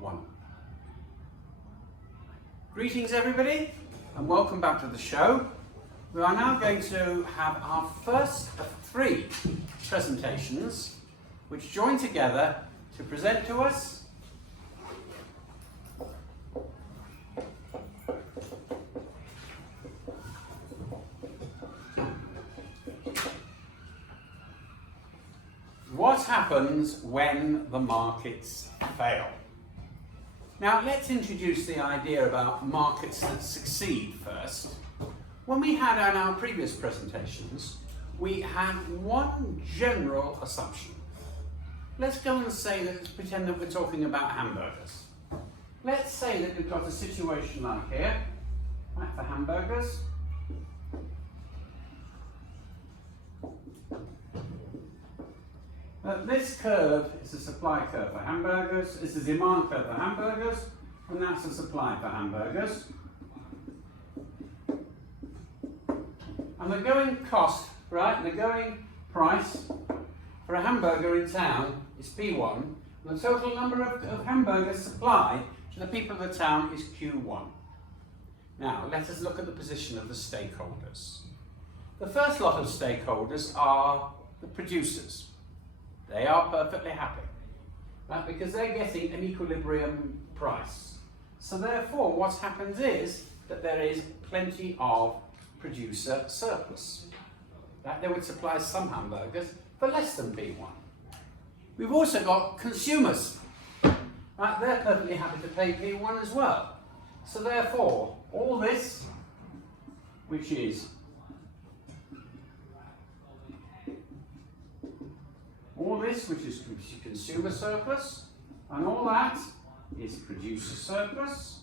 1. Greetings everybody, and welcome back to the show. We are now going to have our first of 3 presentations which join together to present to us what happens when the markets fail. Now let's introduce the idea about markets that succeed first. When we had on our previous presentations, we had one general assumption. Let's go and say that, let's pretend that we're talking about hamburgers. Let's say that we've got a situation like here, right, for hamburgers. This curve is the supply curve for hamburgers, it's the demand curve for hamburgers, and that's the supply for hamburgers. And the going cost, right, the going price for a hamburger in town is P1, and the total number of hamburgers supplied to the people of the town is Q1. Now, let us look at the position of the stakeholders. The first lot of stakeholders are the producers. They are perfectly happy, right, because they're getting an equilibrium price. So therefore, what happens is that there is plenty of producer surplus. Right? They would supply some hamburgers for less than P1. We've also got consumers. Right? They're perfectly happy to pay P1 as well. So therefore, all this, which is consumer surplus, and all that is producer surplus.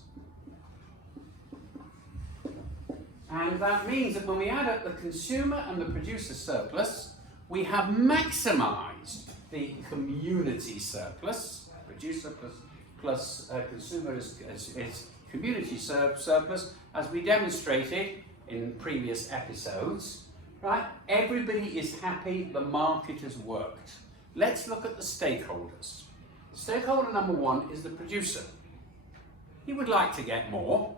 And that means that when we add up the consumer and the producer surplus, we have maximized the community surplus. Producer plus consumer is community surplus, as we demonstrated in previous episodes. Right? Everybody is happy, the market has worked. Let's look at the stakeholders. Stakeholder number 1 is the producer. He would like to get more,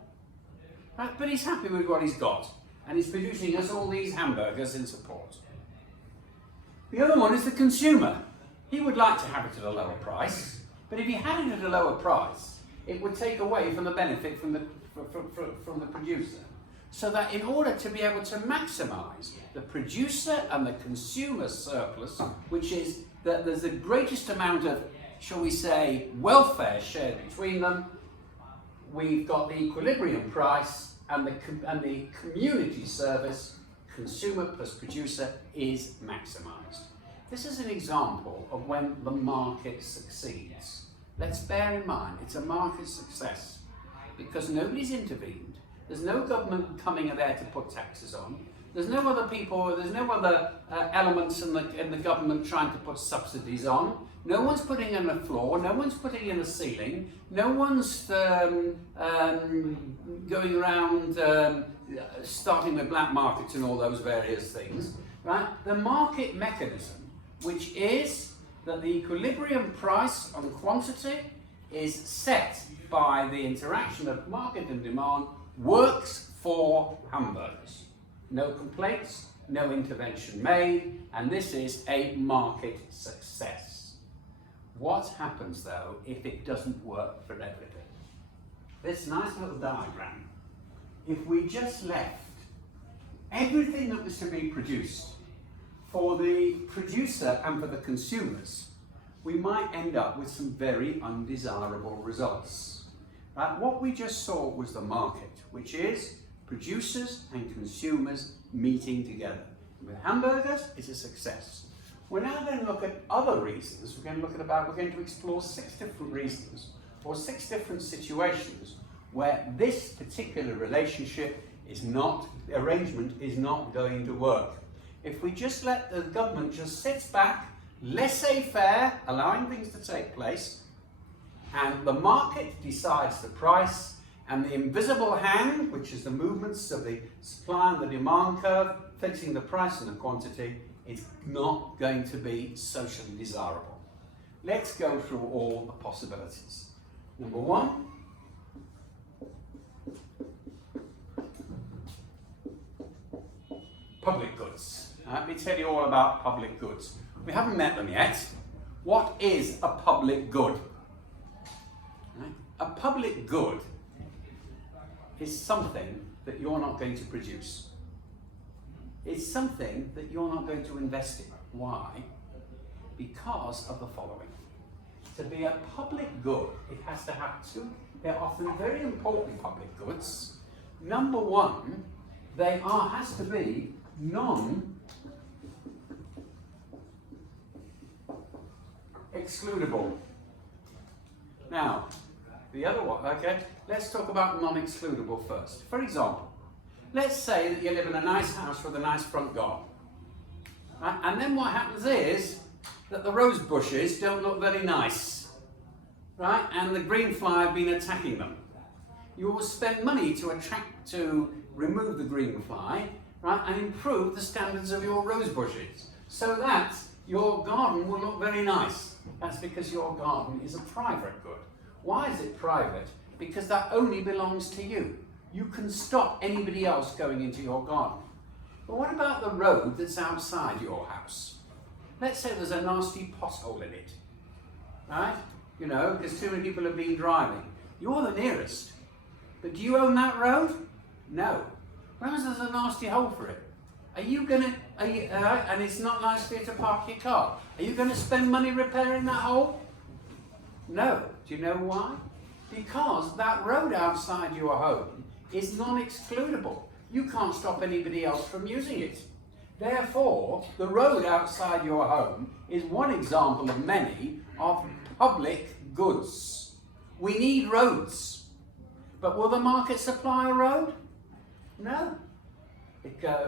right? But he's happy with what he's got, and he's producing us all these hamburgers in support. The other one is the consumer. He would like to have it at a lower price, but if he had it at a lower price, it would take away from the benefit from the producer. So that in order to be able to maximize the producer and the consumer surplus, which is that there's the greatest amount of, shall we say, welfare shared between them, we've got the equilibrium price and the community service, consumer plus producer, is maximized. This is an example of when the market succeeds. Let's bear in mind, it's a market success because nobody's intervened. There's no government coming there to put taxes on. There's no other people, there's no other elements in the government trying to put subsidies on. No one's putting in a floor, no one's putting in a ceiling, no one's going around starting with black markets and all those various things. Right? The market mechanism, which is that the equilibrium price on quantity is set by the interaction of market and demand, works for hamburgers. No complaints, no intervention made, and this is a market success. What happens though if it doesn't work for everything? This nice little diagram, if we just left everything that was to be produced for the producer and for the consumers, we might end up with some very undesirable results. What we just saw was the market, which is producers and consumers meeting together. With hamburgers, it's a success. We're now going to look at other reasons. We're going to explore 6 different reasons or 6 different situations where this particular arrangement is not going to work. If we just let the government just sit back, laissez-faire, allowing things to take place, and the market decides the price, and the invisible hand, which is the movements of the supply and the demand curve, fixing the price and the quantity, is not going to be socially desirable. Let's go through all the possibilities. Number one, public goods. Let me tell you all about public goods. We haven't met them yet. What is a public good? Right? A public good is something that you're not going to produce. It's something that you're not going to invest in. Why? Because of the following. To be a public good, it has to have two. They're often very important public goods. Number one, has to be non-excludable. Now, the other one, okay, let's talk about non-excludable first. For example, let's say that you live in a nice house with a nice front garden. Right? And then what happens is that the rose bushes don't look very nice, right? And the green fly have been attacking them. You will spend money to remove the green fly, right, and improve the standards of your rose bushes, so that your garden will look very nice. That's because your garden is a private good. Why is it private? Because that only belongs to you. You can stop anybody else going into your garden. But what about the road that's outside your house? Let's say there's a nasty pothole in it, right? You know, because too many people have been driving. You're the nearest. But do you own that road? No. Whereas there's a nasty hole for it. And it's not nice for you to park your car. Are you going to spend money repairing that hole? No. Do you know why? Because that road outside your home is non-excludable. You can't stop anybody else from using it. Therefore, the road outside your home is one example of many of public goods. We need roads. But will the market supply a road? No.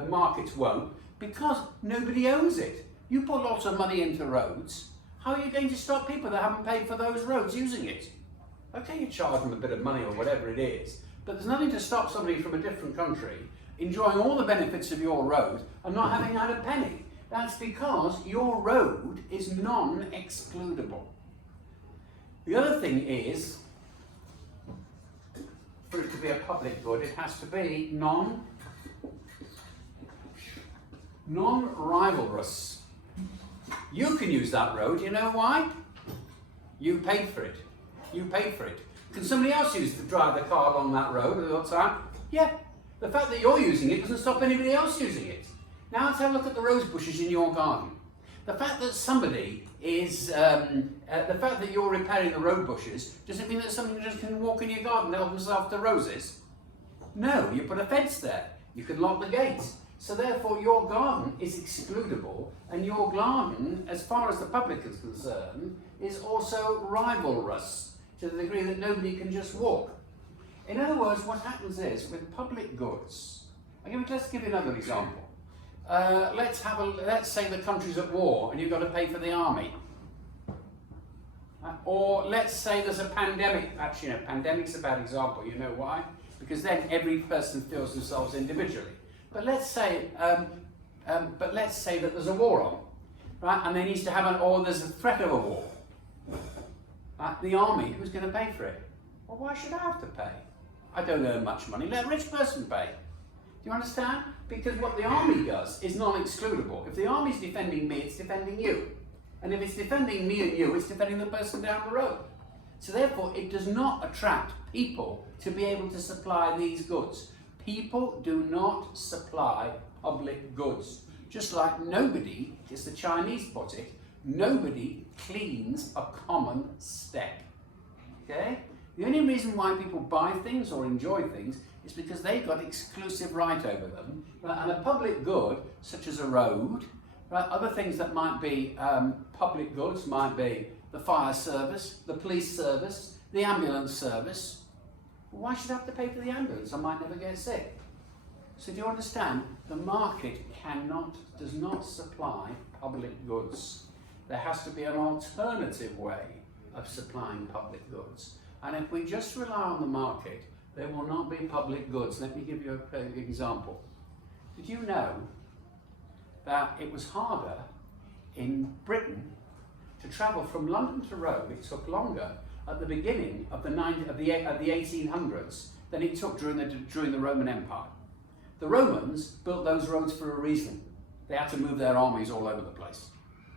Markets won't, because nobody owns it. You put lots of money into roads. How are you going to stop people that haven't paid for those roads using it? Okay, you charge them a bit of money or whatever it is, but there's nothing to stop somebody from a different country enjoying all the benefits of your road and not having had a penny. That's because your road is non-excludable. The other thing is, for it to be a public good, it has to be non-rivalrous. You can use that road, you know why? You paid for it. You paid for it. Can somebody else drive the car along that road all the time? Yeah. The fact that you're using it doesn't stop anybody else using it. Now let's have a look at the rose bushes in your garden. The fact that the fact that you're repairing the rose bushes, does it mean that somebody just can walk in your garden and help themselves to roses? No, you put a fence there. You can lock the gates. So therefore your garden is excludable, and your garden, as far as the public is concerned, is also rivalrous to the degree that nobody can just walk. In other words, what happens is, with public goods, let's give you another example. Let's say the country's at war and you've got to pay for the army. Or let's say there's a pandemic. Actually, no, pandemic's a bad example. You know why? Because then every person feels themselves individually. But let's say that there's a war on, right? And there needs to have or there's a threat of a war. The army, who's going to pay for it? Well, why should I have to pay? I don't earn much money. Let a rich person pay. Do you understand? Because what the army does is non-excludable. If the army's defending me, it's defending you. And if it's defending me and you, it's defending the person down the road. So therefore, it does not attract people to be able to supply these goods. People do not supply public goods. Just like nobody, as the Chinese put it, nobody cleans a common step. Okay? The only reason why people buy things or enjoy things is because they've got exclusive right over them. Right? And a public good, such as a road, right? Other things that might be public goods might be the fire service, the police service, the ambulance service. Well, why should I have to pay for the ambulance? I might never get sick. So do you understand? The market does not supply public goods. There has to be an alternative way of supplying public goods. And if we just rely on the market, there will not be public goods. Let me give you an example. Did you know that it was harder in Britain to travel from London to Rome? It took longer at the beginning of the 1800s than it took during the Roman Empire. The Romans built those roads for a reason. They had to move their armies all over the place.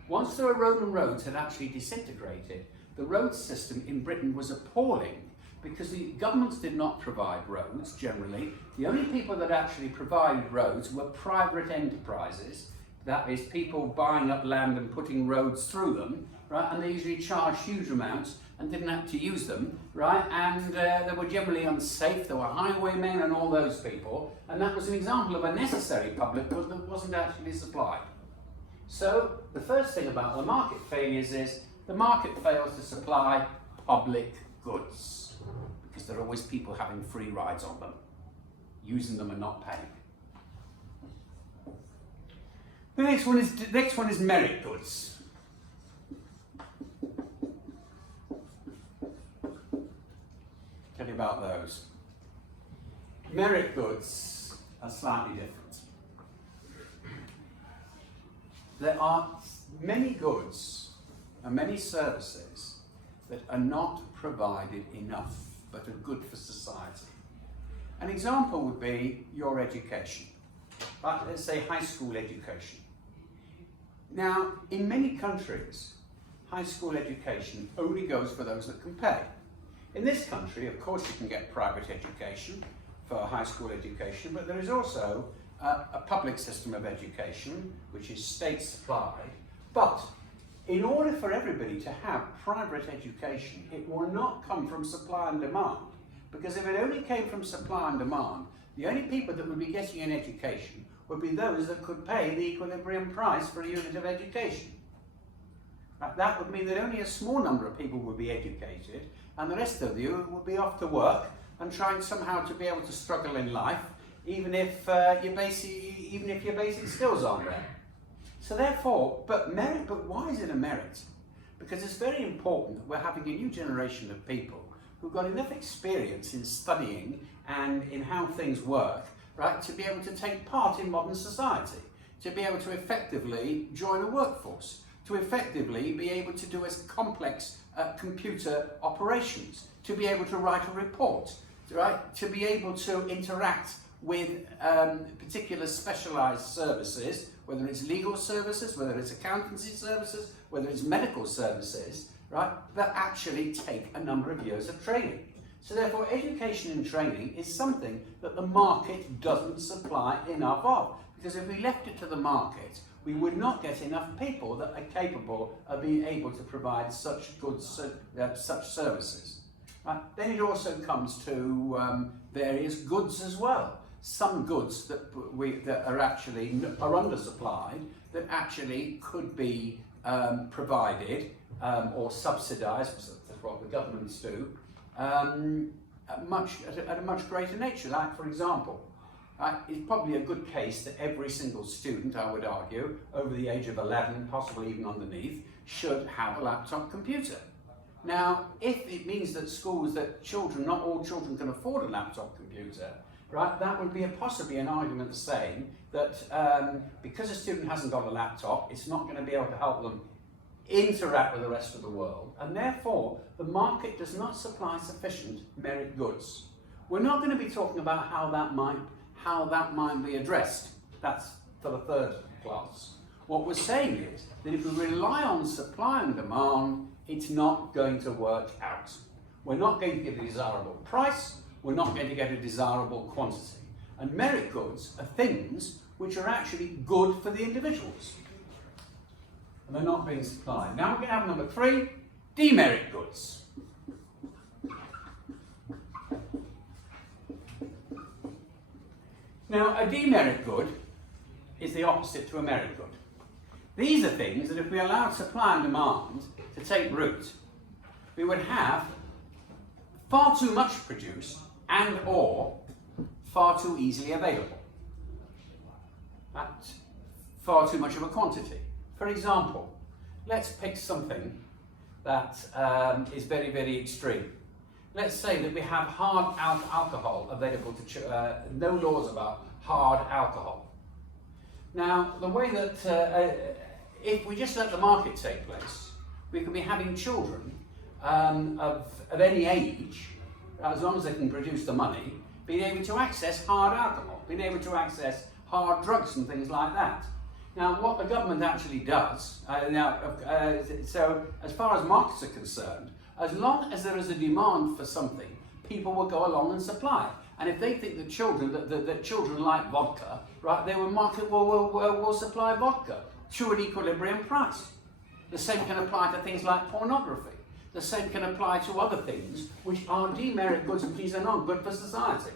Once the Roman roads had actually disintegrated, the road system in Britain was appalling because the governments did not provide roads generally. The only people that actually provided roads were private enterprises. That is, people buying up land and putting roads through them, right? And they usually charged huge amounts and didn't have to use them, right? And they were generally unsafe. There were highwaymen and all those people. And that was an example of a necessary public good that wasn't actually supplied. So the first thing about the market failures is the market fails to supply public goods because there are always people having free rides on them, using them and not paying. The next one is merit goods. Tell you about those. Merit goods are slightly different. There are many goods and many services that are not provided enough but are good for society. An example would be your education. But let's say high school education. Now, in many countries, high school education only goes for those that can pay. In this country, of course, you can get private education for high school education, but there is also a public system of education, which is state supplied. But in order for everybody to have private education, it will not come from supply and demand. Because if it only came from supply and demand, the only people that would be getting an education would be those that could pay the equilibrium price for a unit of education. That would mean that only a small number of people would be educated, and the rest of you would be off to work and trying somehow to be able to struggle in life, even if your basic skills aren't there. So therefore, but why is it a merit? Because it's very important that we're having a new generation of people who've got enough experience in studying and in how things work, right, to be able to take part in modern society, to be able to effectively join a workforce, to effectively be able to do as complex computer operations, to be able to write a report, right, to be able to interact with particular specialised services, whether it's legal services, whether it's accountancy services, whether it's medical services, right, that actually take a number of years of training. So therefore, education and training is something that the market doesn't supply enough of. Because if we left it to the market, we would not get enough people that are capable of being able to provide such goods, such services. Right? Then it also comes to various goods as well. Some goods that are actually undersupplied that actually could be provided or subsidised, that's what the governments do, at a much greater nature. Like, for example, it's probably a good case that every single student, I would argue, over the age of 11, possibly even underneath, should have a laptop computer. Now, if it means that not all children can afford a laptop computer, right, that would be possibly an argument saying that because a student hasn't got a laptop, it's not going to be able to help them interact with the rest of the world, and therefore the market does not supply sufficient merit goods. We're not going to be talking about how that might be addressed. That's for the third class. What we're saying is that if we rely on supply and demand, it's not going to work out. We're not going to get a desirable price, we're not going to get a desirable quantity. And merit goods are things which are actually good for the individuals. And they're not being supplied. Now we're going to have number 3, demerit goods. Now, a demerit good is the opposite to a merit good. These are things that if we allowed supply and demand to take root, we would have far too much produced and or far too easily available. That's far too much of a quantity. For example, let's pick something that is very, very extreme. Let's say that we have hard alcohol available to no laws about hard alcohol. Now, the way that if we just let the market take place, we could be having children of any age, as long as they can produce the money, being able to access hard alcohol, being able to access hard drugs and things like that. Now, what the government actually does, so as far as markets are concerned, as long as there is a demand for something, people will go along and supply it. And if they think that children like vodka, right, they will supply vodka to an equilibrium price. The same can apply to things like pornography. The same can apply to other things which are demerit goods and things are not good for society.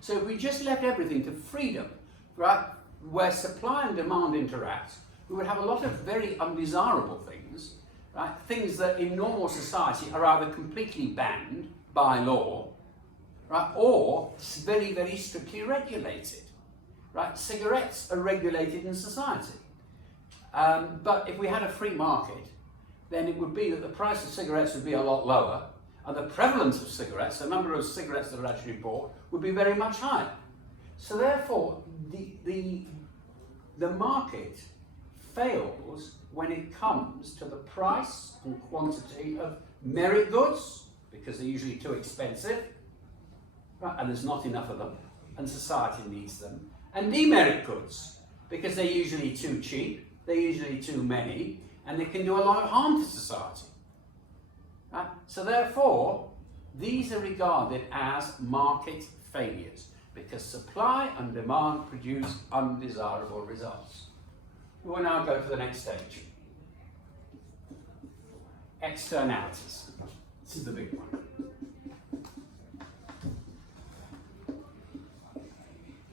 So if we just left everything to freedom, right, where supply and demand interact, we would have a lot of very undesirable things, right, things that in normal society are either completely banned by law, right, or very, very strictly regulated. Right? Cigarettes are regulated in society. But if we had a free market, then it would be that the price of cigarettes would be a lot lower, and the prevalence of cigarettes, the number of cigarettes that are actually bought, would be very much higher. So therefore, the market fails when it comes to the price and quantity of merit goods, because they're usually too expensive, right, and there's not enough of them, and society needs them, and demerit goods, because they're usually too cheap, they're usually too many, and they can do a lot of harm to society. Right? So therefore, these are regarded as market failures, because supply and demand produce undesirable results. We will now go to the next stage. Externalities. This is the big one.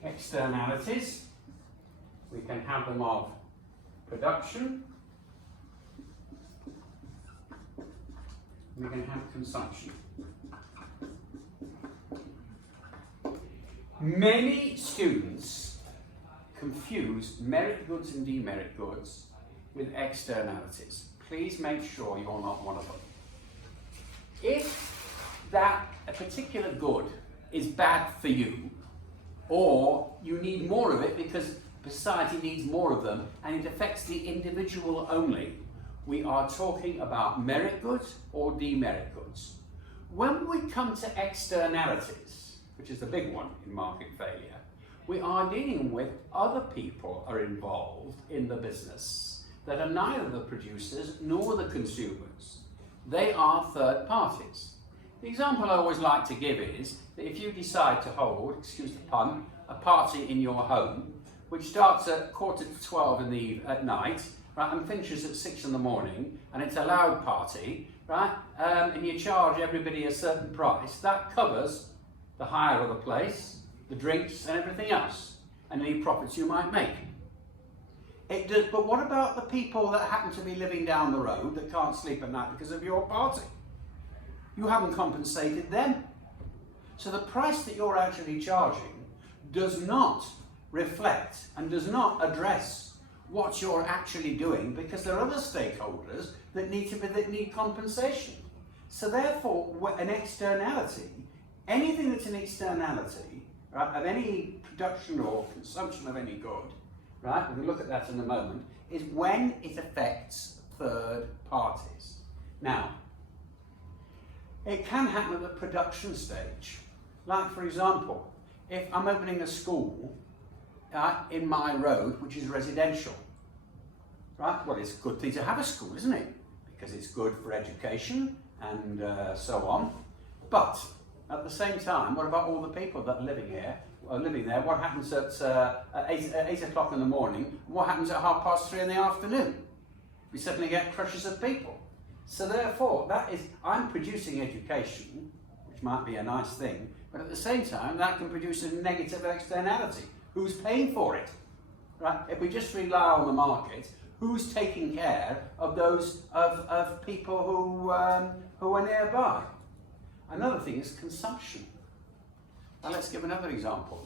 Externalities, we can have them of production, we can have consumption. Many students confuse merit goods and demerit goods with externalities. Please make sure you're not one of them. If that a particular good is bad for you, or you need more of it because society needs more of them and it affects the individual only, we are talking about merit goods or demerit goods. When we come to externalities, which is the big one in market failure, we are dealing with other people are involved in the business that are neither the producers nor the consumers. They are third parties. The example I always like to give is that if you decide to hold, excuse the pun, a party in your home, which starts at 11:45 at night, right, and finishes at 6 in the morning, and it's a loud party, right, and you charge everybody a certain price, that covers the hire of the place, the drinks, and everything else, and any profits you might make. It does, but what about the people that happen to be living down the road that can't sleep at night because of your party? You haven't compensated them. So the price that you're actually charging does not reflect and does not address what you're actually doing, because there are other stakeholders that need compensation. So therefore, an externality, anything that's an externality, right, of any production or consumption of any good, right, we can look at that in a moment, is when it affects third parties. Now, it can happen at the production stage. Like, for example, if I'm opening a school in my road, which is residential, right? Well, it's a good thing to have a school, isn't it? Because it's good for education and so on. But at the same time, what about all the people that are living there? What happens at 8 o'clock in the morning? What happens at 3:30 in the afternoon? We suddenly get crushes of people. So therefore, I'm producing education, which might be a nice thing, but at the same time, that can produce a negative externality. Who's paying for it? Right? If we just rely on the market, who's taking care of those of people who are nearby? Another thing is consumption. Now let's give another example.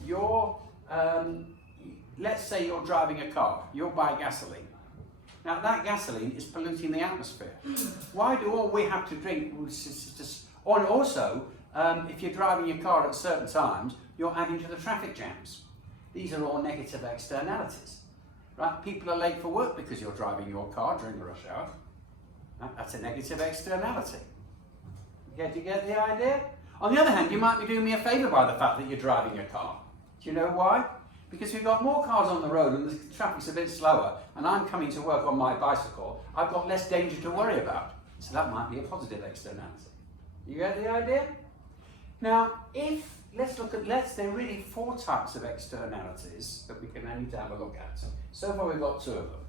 Let's say you're driving a car. You'll buy gasoline. Now that gasoline is polluting the atmosphere. Why do all we have to drink? And also, if you're driving your car at certain times, you're adding to the traffic jams. These are all negative externalities. Right? People are late for work because you're driving your car during the rush hour. Right? That's a negative externality. Do you get the idea? On the other hand, you might be doing me a favour by the fact that you're driving a car. Do you know why? Because we've got more cars on the road and the traffic's a bit slower, and I'm coming to work on my bicycle, I've got less danger to worry about. So that might be a positive externality. You get the idea? Now, there are really 4 types of externalities that we can need to have a look at. So far we've got 2 of them.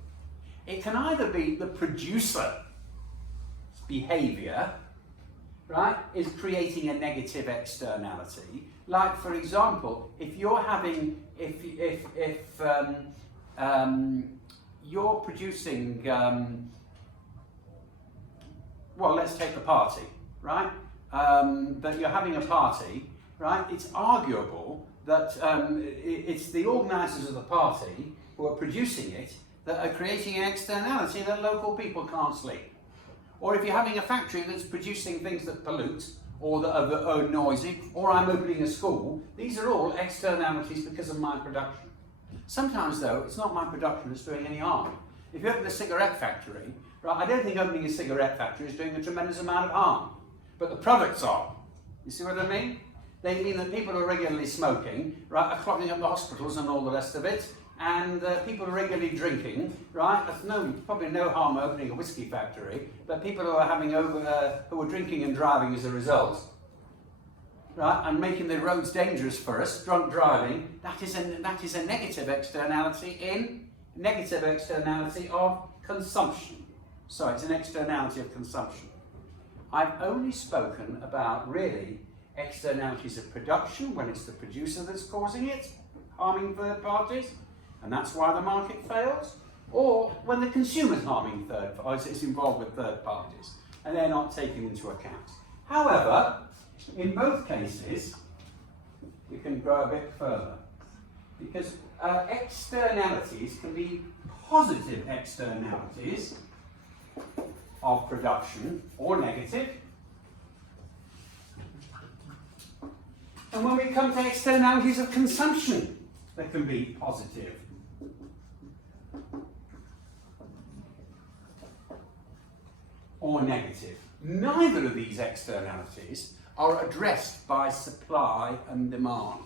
It can either be the producer's behaviour, right, is creating a negative externality. Like, for example, if you're having, if you're producing, well, let's take the party, right? That you're having a party, right? It's arguable that it's the organisers of the party who are producing it that are creating an externality that local people can't sleep. Or if you're having a factory that's producing things that pollute, or that are noisy, or I'm opening a school, these are all externalities because of my production. Sometimes though, it's not my production that's doing any harm. If you open a cigarette factory, right, I don't think opening a cigarette factory is doing a tremendous amount of harm, but the products are. You see what I mean? They mean that people who are regularly smoking, right, are clogging up the hospitals and all the rest of it, and people who are regularly drinking, right, there's probably no harm opening a whiskey factory, but people who are who are drinking and driving as a result, right, and making the roads dangerous for us, drunk driving, that is a negative externality of consumption. So it's an externality of consumption. I've only spoken about really externalities of production when it's the producer that's causing it, harming third parties, and that's why the market fails, or when the consumer's harming third parties, it's involved with third parties, and they're not taken into account. However, in both cases, we can go a bit further, because externalities can be positive externalities of production, or negative. And when we come to externalities of consumption, they can be positive or negative. Neither of these externalities are addressed by supply and demand,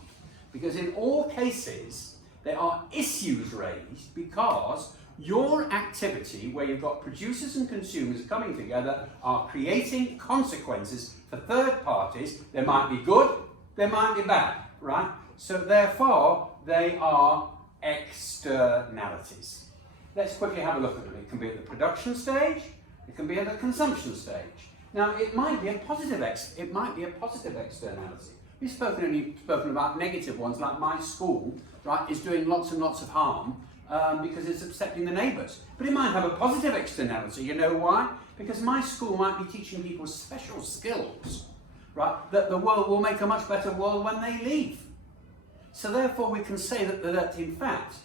because in all cases there are issues raised because your activity, where you've got producers and consumers coming together, are creating consequences for third parties. They might be good, they might be bad, right? So therefore, they are externalities. Let's quickly have a look at them. It can be at the production stage, it can be at the consumption stage. Now, it might be a positive externality. We've spoken about negative ones, like my school, right, is doing lots and lots of harm because it's upsetting the neighbours. But it might have a positive externality. You know why? Because my school might be teaching people special skills, right, that the world will make a much better world when they leave. So therefore we can say that in fact,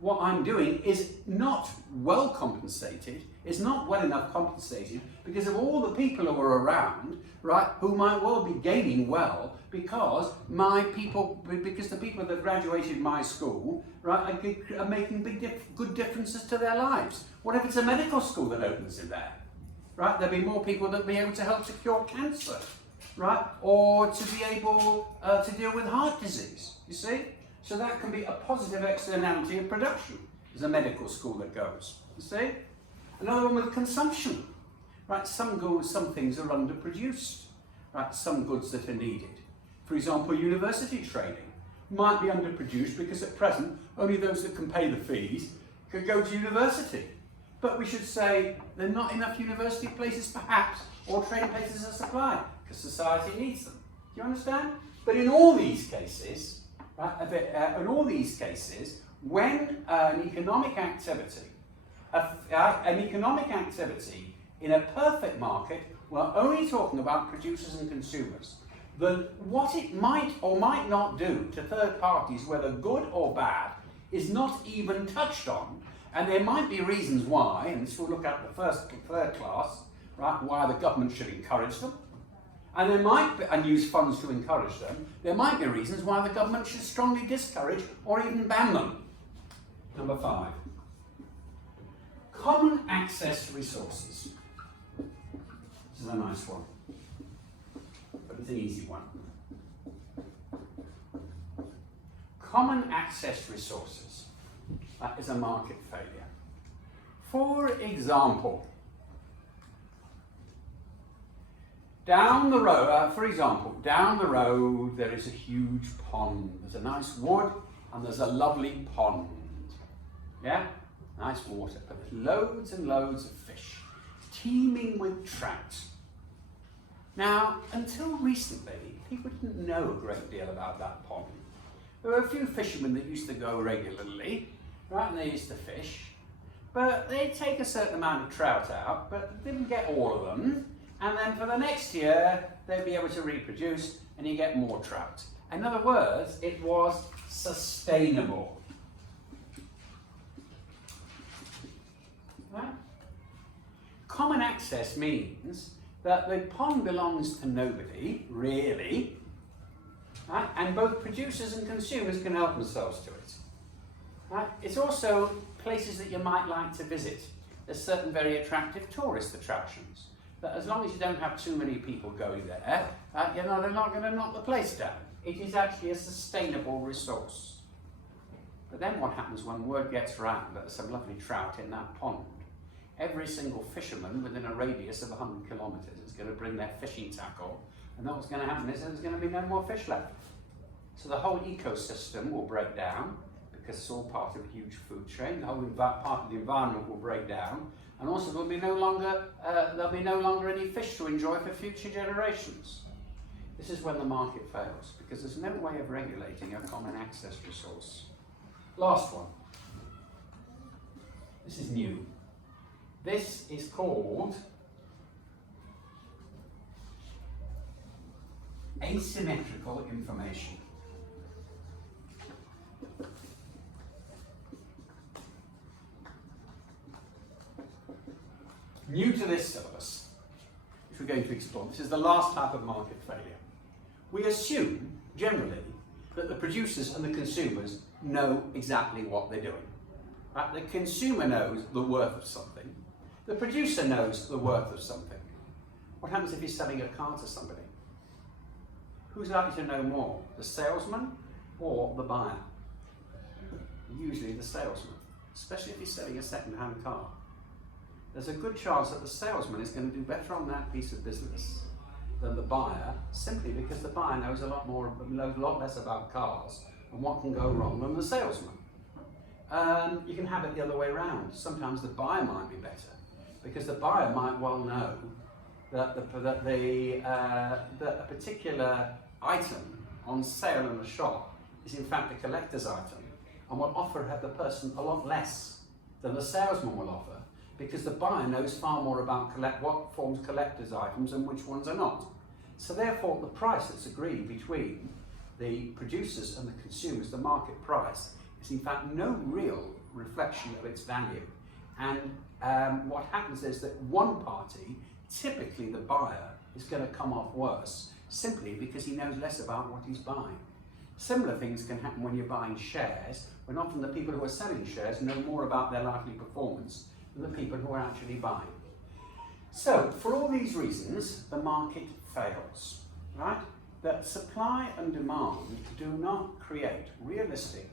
what I'm doing is not well compensated, is not well enough compensated because of all the people who are around, right, who might well be gaining well because the people that graduated my school, right, are making good differences to their lives. What if it's a medical school that opens in there? Right, there'll be more people that will be able to help to cure cancer, right, or to be able to deal with heart disease, you see? So that can be a positive externality of production. There's a medical school that goes, you see? Another one with consumption, right? Some things are underproduced, right? Some goods that are needed. For example, university training might be underproduced because at present, only those that can pay the fees can go to university. But we should say there are not enough university places perhaps, or training places are supplied, because society needs them. Do you understand? But in all these cases, right, when an economic activity in a perfect market, we're only talking about producers and consumers, then what it might or might not do to third parties, whether good or bad, is not even touched on. And there might be reasons why, and this will look at the third class, right, why the government should encourage them. And there might be, and use funds to encourage them. There might be reasons why the government should strongly discourage or even ban them. Number 5. Common access resources. This is a nice one, but it's an easy one. Common access resources. That is a market failure. For example, down the road there is a huge pond. There's a nice wood and there's a lovely pond. Yeah? Nice water, but there's loads and loads of fish, teeming with trout. Now, until recently, people didn't know a great deal about that pond. There were a few fishermen that used to go regularly, right, and they used to fish, but they'd take a certain amount of trout out, but they didn't get all of them, and then for the next year, they'd be able to reproduce, and you get more trout. In other words, it was sustainable. Right? Common access means that the pond belongs to nobody, really, right? And both producers and consumers can help themselves to it. Right? It's also places that you might like to visit. There's certain very attractive tourist attractions that as long as you don't have too many people going there, they're not going to knock the place down. It is actually a sustainable resource. But then what happens when word gets round that there's some lovely trout in that pond? Every single fisherman within a radius of 100 kilometres is going to bring their fishing tackle, and then what's going to happen is there's going to be no more fish left. So the whole ecosystem will break down, because it's all part of a huge food chain. The whole part of the environment will break down, and also there'll be no longer any fish to enjoy for future generations. This is when the market fails, because there's no way of regulating a common access resource. Last one. This is new. This is called asymmetrical information. New to this syllabus, which we're going to explore. This is the last type of market failure. We assume, generally, that the producers and the consumers know exactly what they're doing. Right? The consumer knows the worth of something. The producer knows the worth of something. What happens if you're selling a car to somebody? Who's likely to know more, the salesman or the buyer? Usually the salesman, especially if you're selling a second-hand car. There's a good chance that the salesman is going to do better on that piece of business than the buyer, simply because the buyer knows a lot less about cars and what can go wrong than the salesman. You can have it the other way around. Sometimes the buyer might be better, because the buyer might well know that a particular item on sale in the shop is in fact a collector's item, and will offer the person a lot less than the salesman will offer, because the buyer knows far more about what forms collector's items and which ones are not. So therefore the price that's agreed between the producers and the consumers, the market price, is in fact no real reflection of its value. And what happens is that one party, typically the buyer, is going to come off worse simply because he knows less about what he's buying. Similar things can happen when you're buying shares, when often the people who are selling shares know more about their likely performance than the people who are actually buying. So, for all these reasons, the market fails, right? That supply and demand do not create realistic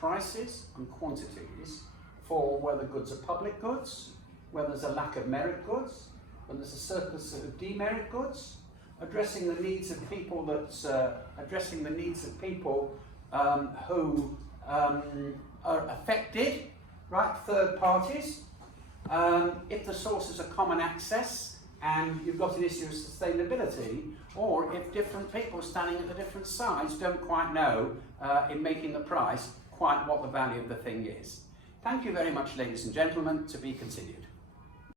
prices and quantities for whether goods are public goods, whether there's a lack of merit goods, when there's a surplus of demerit goods, addressing the needs of people who are affected, right? Third parties. If the sources are common access and you've got an issue of sustainability, or if different people standing at the different sides don't quite know in making the price quite what the value of the thing is. Thank you very much, ladies and gentlemen. To be continued.